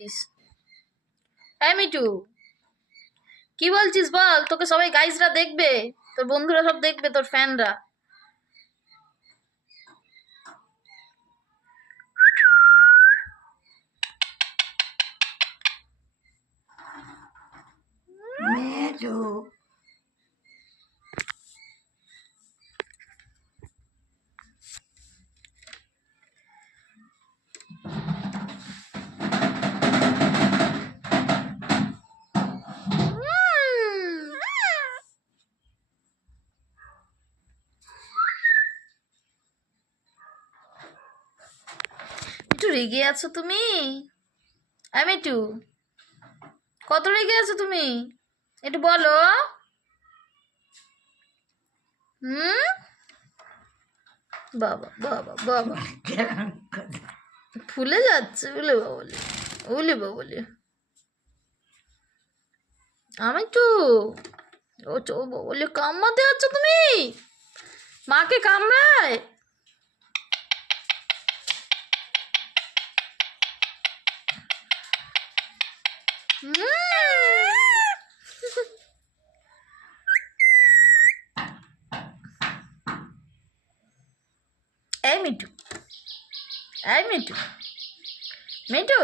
বলছিস? হ্যাঁ মিটু, কি বলছিস বল? তোকে সবাই গাইজরা দেখবে, তোর বন্ধুরা সব দেখবে, তোর ফ্যানরা। মেজো মিটু রেগে আছো তুমি? হ্যাঁ মিটু, কত রেগে আছো তুমি? একটু বলো। হুম, বাবা বাবা বাবা, ফুলে যাচ্ছে। বলে বাবলে, ওলে বাবলে। আমি তো ও চো বলে কামড়াতে যাচ্ছ তুমি? মাকে কামড়ায়? এই মিটু, এই মিটু, মিটু,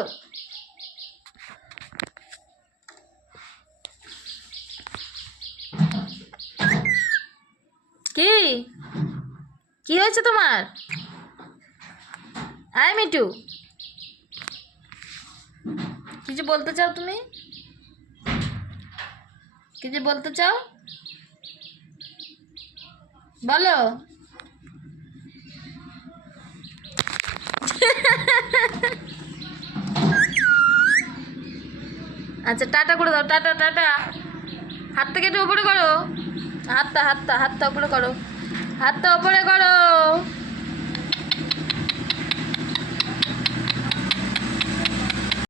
কি কি হয়েছে তোমার? এই মিটু, কি যে বলতে চাও তুমি? কি যে বলতে চাও বলো। আচ্ছা টাটা করে দাও, টাটা টাটা। হাতটা কেটে উপরে করো, হাতটা হাতটা হাতটা উপরে করো, হাতটা উপরে করো।